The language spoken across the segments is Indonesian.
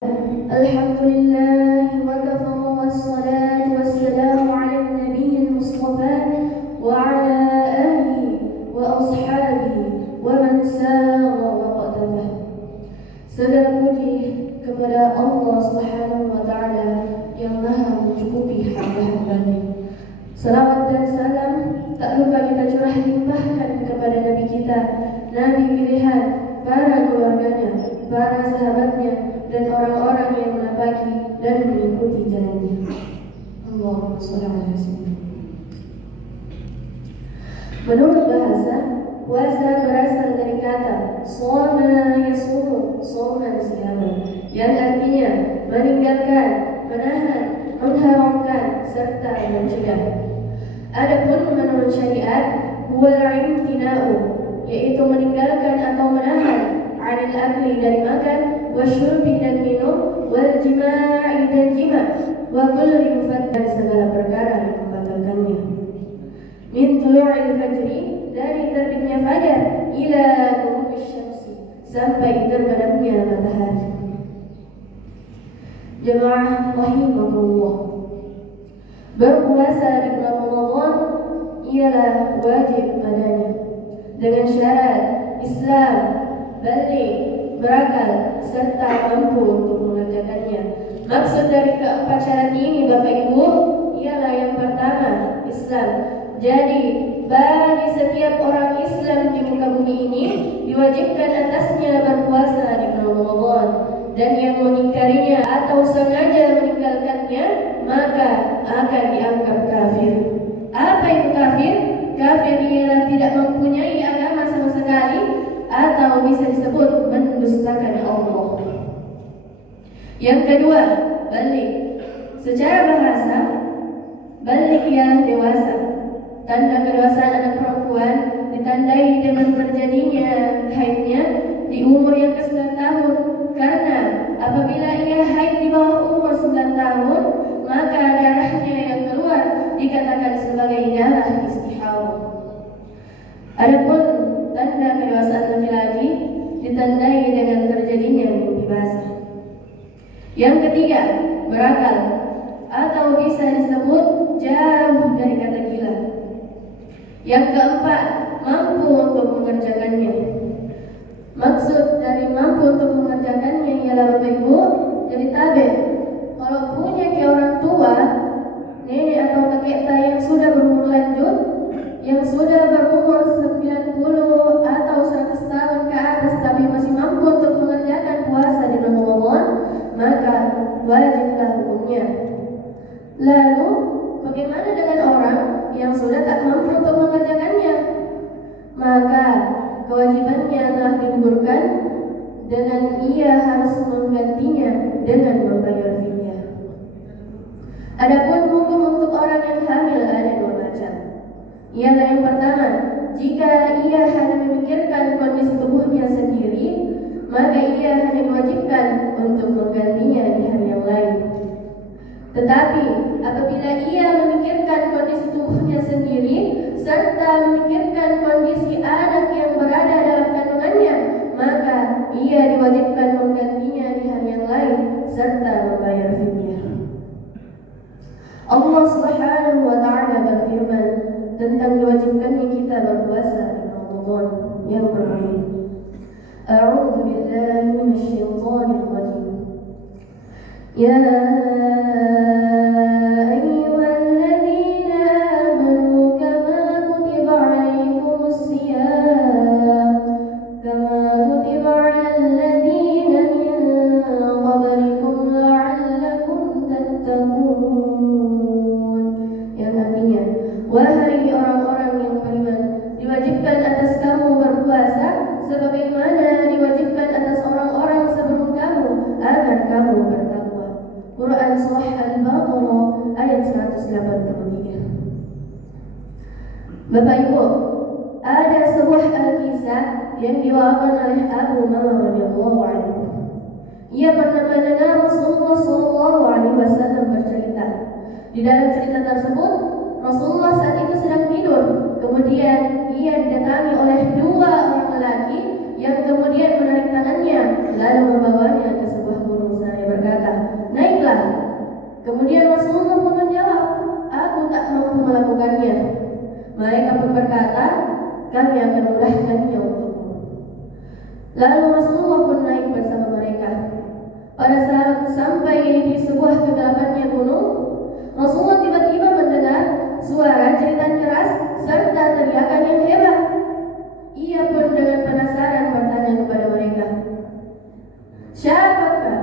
الحمد لله وكفى والصلاة والسلام على النبي المصطفى وعلى آله وأصحابه ومن سار وقتفه. Segala puji kepada Allah Subhanahu wa Ta'ala yang Maha mencukupi hamba-hambanya. Salawat dan salam tak lupa kita curah limpahkan kepada Nabi kita, Nabi pilihan, para keluarganya, para sahabatnya, dan orang-orang yang menapaki dan mengikuti jalannya. Allahumma shalli ala sayyidina. Menurut bahasa, puasa berasal dari kata shoma yasumu, shoman siyaman, yang artinya meninggalkan, menahan, mengharamkan, serta mencegah. Adapun menurut syariat, huwa imtina'u, yaitu meninggalkan atau menahan, 'anil akli dari makan, wasyurbi dan minum, wal jima'i dan jima', wa kulli mufaddal segala perkara yang membatalkannya. Min tulu'il fajri, dari terbitnya fajar, ila ghurubish syamsi, sampai terbenamnya matahari. Jemaah rahimakumullah, berpuasa di bulan Ramadan ialah wajib adanya dengan syarat Islam, balik, berakal, serta mampu untuk mengerjakannya. Maksud dari keempat syarat ini Bapak Ibu ialah yang pertama, Islam. Jadi bagi setiap orang Islam di muka bumi ini diwajibkan atasnya berpuasa di bulan Ramadan, dan yang mengingkarinya atau sengaja meninggalkannya maka akan dianggap kafir. Apa itu kafir? Kafir ialah tidak mempunyai agama sama sekali, atau bisa disebut mendustakan Allah. Yang kedua, balik. Secara bahasa, balik ialah dewasa. Tanda kedewasaan anak perempuan ditandai dengan terjadinya haidnya di umur yang ke-9 tahun. Karena apabila ia haid di bawah umur 9 tahun, maka darahnya yang keluar dikatakan sebagai darah istihadah. Adapun tanda kedewasaan laki-laki ditandai dengan terjadinya mimpi basah. Yang ketiga, berakal, atau bisa disebut jauh dari kata gila. Yang keempat, mampu untuk mengerjakannya. Maksud dari mampu untuk mengerjakannya ialah Bapak Ibu jadi tabe. Kalau punya ke orang tua, nenek atau kakek yang sudah berumur lanjut, yang sudah berumur 90 atau 100 tahun ke atas tapi masih mampu untuk mengerjakan puasa di bulan Ramadan, maka wajiblah hukumnya. Lalu bagaimana dengan orang yang sudah tak mampu untuk mengerjakannya? Maka kewajibannya telah digugurkan dengan ia harus menggantinya dengan membayar fidyah. Adapun hukum untuk orang yang hamil ada dua macam. Ialah yang pertama, jika ia hanya memikirkan kondisi tubuhnya sendiri, maka ia hanya diwajibkan untuk menggantinya di hari yang lain. Tetapi apabila ia memikirkan kondisi tubuhnya sendiri serta memikirkan kondisi anak yang berada dalam kandungannya, maka ia diwajibkan menggantinya di hari yang lain serta membayar fidyah. Allah Subhanahu wa Ta'ala berfirman tentang diwajibkannya kita berpuasa di Ramadan yang berbeda. A'udzu billahi minasyaitonir rajim. Ya ayyuhalladzina amanu kama kutiba 'alaikumus shiyam kama kutiba 'alal ladzina min qablikum la'allakum tattaqun. Yang artinya, wahai orang-orang yang beriman, diwajibkan atas kamu berpuasa sebagaimana diwajibkan atas orang-orang sebelum kamu agar kamu bertakwa. Quran Surah Al-Baqarah ayat 183. Bapak Ibu, ada sebuah Alkisah yang dibawakan oleh Abu Umamah radhiyallahu anhu. Ia pernah mendengar Rasulullah SAW bercerita. Di dalam cerita tersebut, Rasulullah saat itu sedang tidur. Kemudian ia didatangi oleh dua orang lelaki yang kemudian menarik tangannya lalu membawanya ke sebuah gunung seraya melakukannya. Mereka pun berkata, kami akan mudahkannya untukmu. Lalu Rasulullah pun naik bersama mereka. Pada saat sampai di sebuah kegelapannya gunung, Rasulullah tiba-tiba mendengar suara jeritan keras serta teriakan yang hebat. Ia pun dengan penasaran bertanya kepada mereka, siapakah?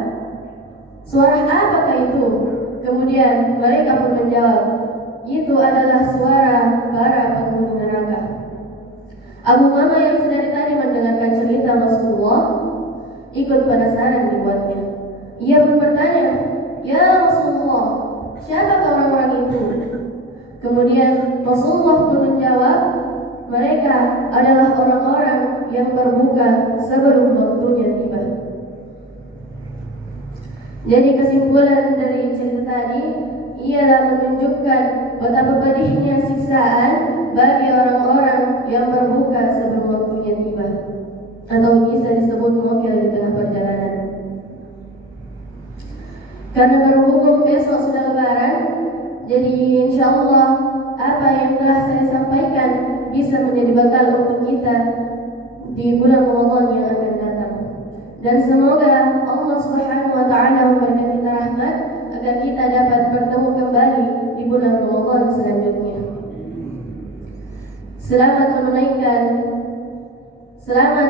Suara apakah itu? Kemudian mereka pun menjawab, itu adalah suara para penghuni neraka. Abu Umamah yang sedari tadi mendengarkan cerita Rasulullah ikut penasaran dibuatnya. Ia pun bertanya, ya Rasulullah, siapakah orang-orang itu? Kemudian Rasulullah pun menjawab, mereka adalah orang-orang yang berbuka sebelum waktunya tiba. Jadi kesimpulan dari cerita tadi ialah menunjukkan betapa pedihnya siksaan bagi orang-orang yang berbuka sebelum waktunya tiba, atau bisa disebut mokil di tengah perjalanan. Karena berhubung besok sudah Lebaran, jadi insyaallah apa yang telah saya sampaikan bisa menjadi bekal untuk kita di bulan Ramadan yang akan datang. Dan semoga Allah Subhanahu wa taala memberikan kita rahmat agar kita dapat bertemu kembali di bulan Ramadan selanjutnya. Selamat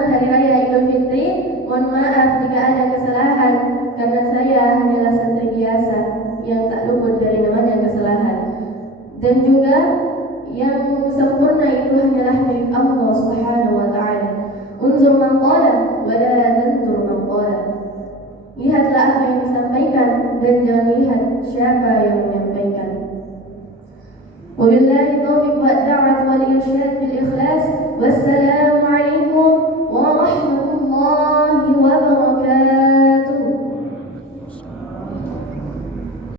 Hari Raya Idul Fitri. Mohon maaf jika ada kesalahan karena saya hanyalah santri biasa yang tak luput dari namanya kesalahan. Dan juga yang sempurna itu hanyalah milik Allah Subhanahu wa taala. Unzur man qala wa la tanzur man qala. Lihatlah apa yang disampaikan dan jangan lihat siapa yang menyampaikan. Wabillahi taufiq wa da'wat wal irsyad bil ikhlas. Wassalam.